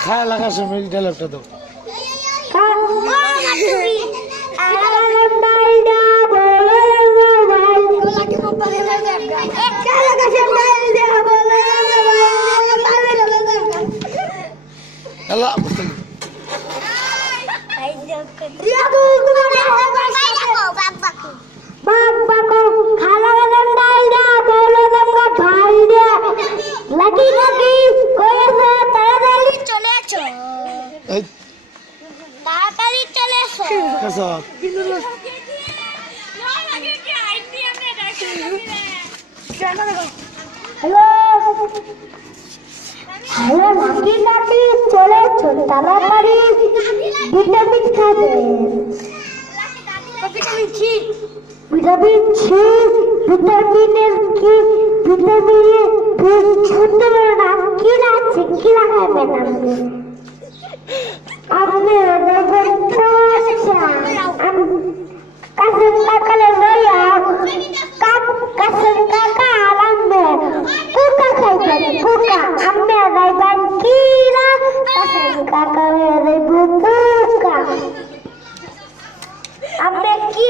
খায় লাগার সময় ডায়লগটা দাও। তাড়াতাড়ি ভিটামিন খাবে ভিটামিন সি ভিটামিনের কি ভিটামিনের শুনতে পারো না কি লাগছে কি লাগাবেন আপনি কাছের কাকালে লইয়া কাছের কাকা আরামে পোকা খাইবেন পোকা আপনি যাইবেন কি না কাছের কাকা যাইব পোকা আপনি কি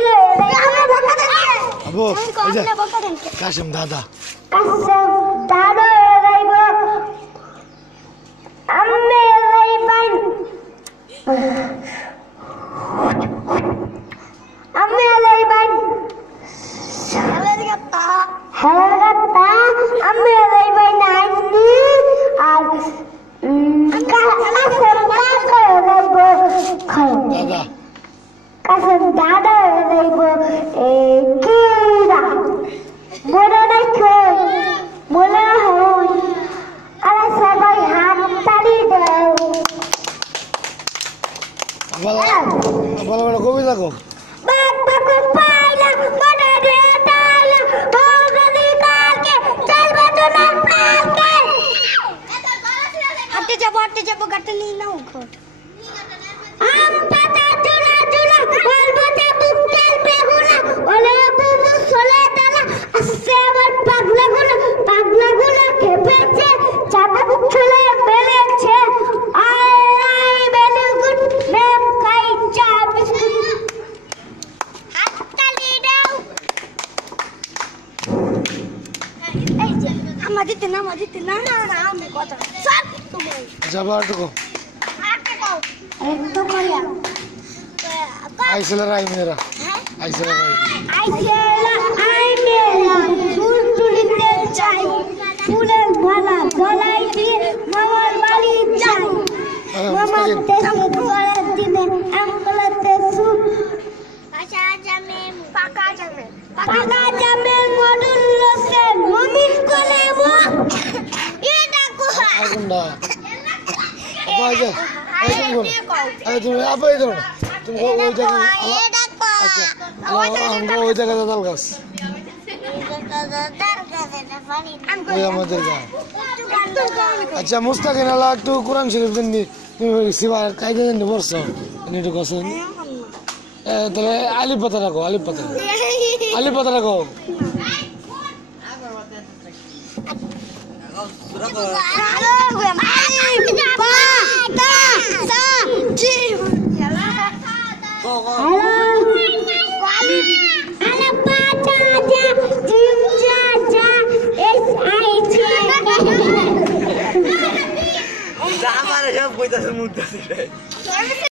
কাশিম দাদা যাইব আপনি যাইবেন আমি যাইবেন হেলগাতা আমি যাইবেন আইনি আর কাসম দাদা যাইব কিরা মনে রাখো মনে হয় আর সবাই হাত তালি দাও বলো বলো কবিতা কো হাঁটতে যাবো গাড়িটা নিয়ে নাও আম পাতা চুলা চুলা বলবতে বুকের বেগুনা ওলে বুবু সোলে তালা আসছে আমার পাগলা গুলা খেপেছে চাপা বুক চলে বেলেছে আই বেলু গুড মেম খাই চা বিস্কুট হাততালি দাও এই যে আমাদের না আমি কথা সব তুমি যাবারটুকু একটু করিয়া আইসেলা রাই মেরা আইসেলা ফুল তুলিতে চাই ফুলের মালা গলায় দিয়ে মামার বাড়ি যাই মামার দেশে ঘরের দিনে আঙ্গলাতে সুর পাকা জামে মডুল লোকে মমিন করে এটা কোথায় তুমি আপাই ধরো তুমি ওই জায়গায় আচ্ছা আমরা ওই জায়গায় দাদাল গাছ ওই আমাদের গাছ আচ্ছা মুস্তাকিন আল্লাহ একটু কোরআন শরীফ দিন তুমি শিবার কায়দা দিন বলছো একটু কছেন তাহলে আলিফ পাতা রাখো আলিফ পাতা রাখো আমার সব কইতাছে মুখ